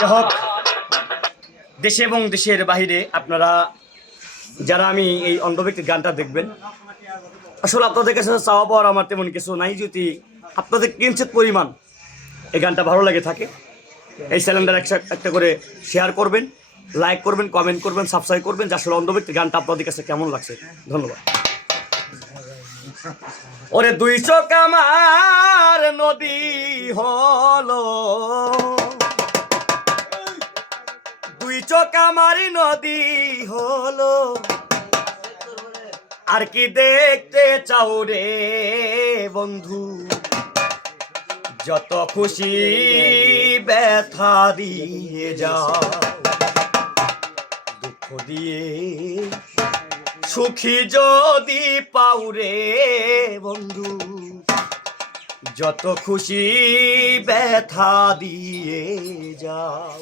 যাই হোক, দেশে এবং দেশের বাহিরে আপনারা যারা আমি এই অন্ধব্যক্তির গানটা দেখবেন, আসলে আপনাদের কাছে চাওয়া পাওয়ার আমার তেমন কিছু নাই। যদি আপনাদের কিঞ্চিত পরিমাণ এই গানটা ভালো লাগে থাকে, এই চ্যানেলটার একটা করে শেয়ার করবেন, লাইক করবেন, কমেন্ট করবেন, সাবস্ক্রাইব করবেন, যে আসলে অন্ধব্যক্তির গানটা আপনাদের কাছে কেমন লাগছে। ধন্যবাদ। ওরে দুই চোখ আমার নদী হলো, দুই চোখ আমার নদী হলো, আর কি দেখতে চাও রে বন্ধু, যত খুশি ব্যথা দিয়ে যাও, দুঃখ দিয়ে সুখী যদি পাও রে বন্ধু, যত খুশি ব্যথা দিয়ে যাও।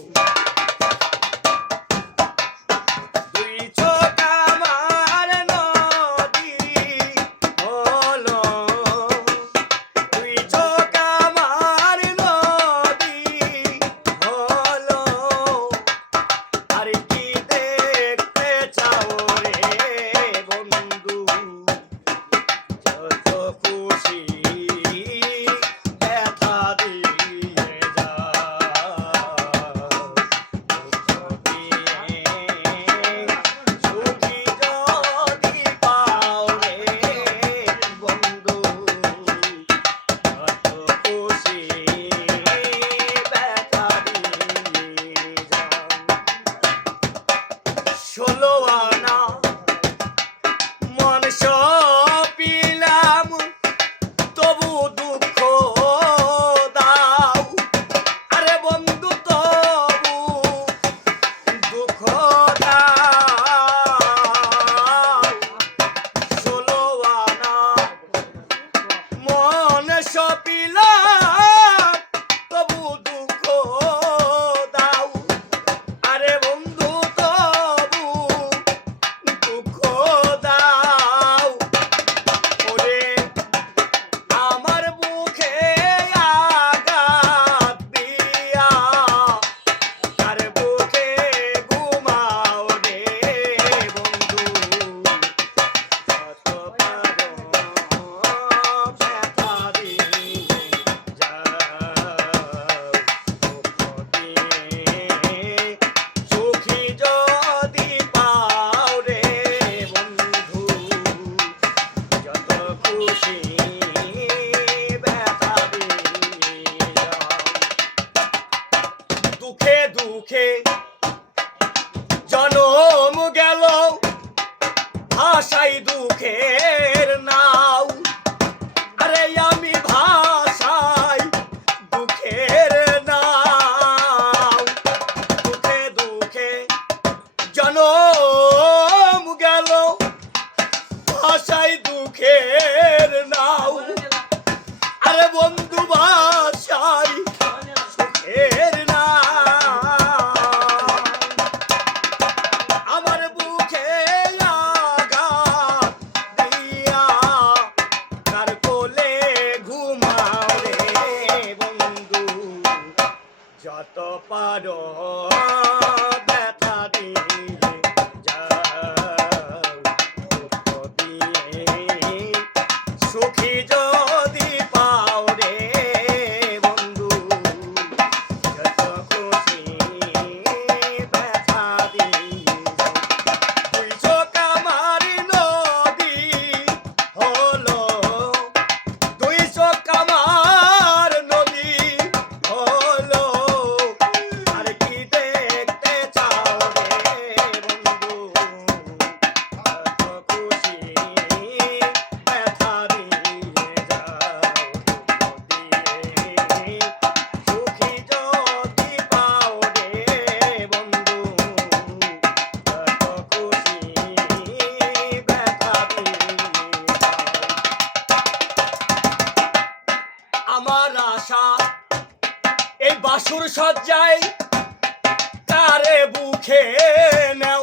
দুঃখে দুঃখে জনম গেল, ভাষাই দুঃখের নাও, আরে আমি ভাষাই দুঃখের নাও। দুঃখে দুঃখে জনম গেল, ভাষাই দুঃখের নাও, আরে বন্ধু ভাষাই সুখের যত পারো ব্যথা দিয়ে যাও, দুঃখ দিয়ে সুখী যদি পাও রে বন্ধু, যত খুশি ব্যথা দিয়ে যাও। দুই চোখ আমার নদী হলো, দুই চোখ আমার নদী হলো, আমার আশা এই বাসুর সজ্জায় তারে বুকে নেও,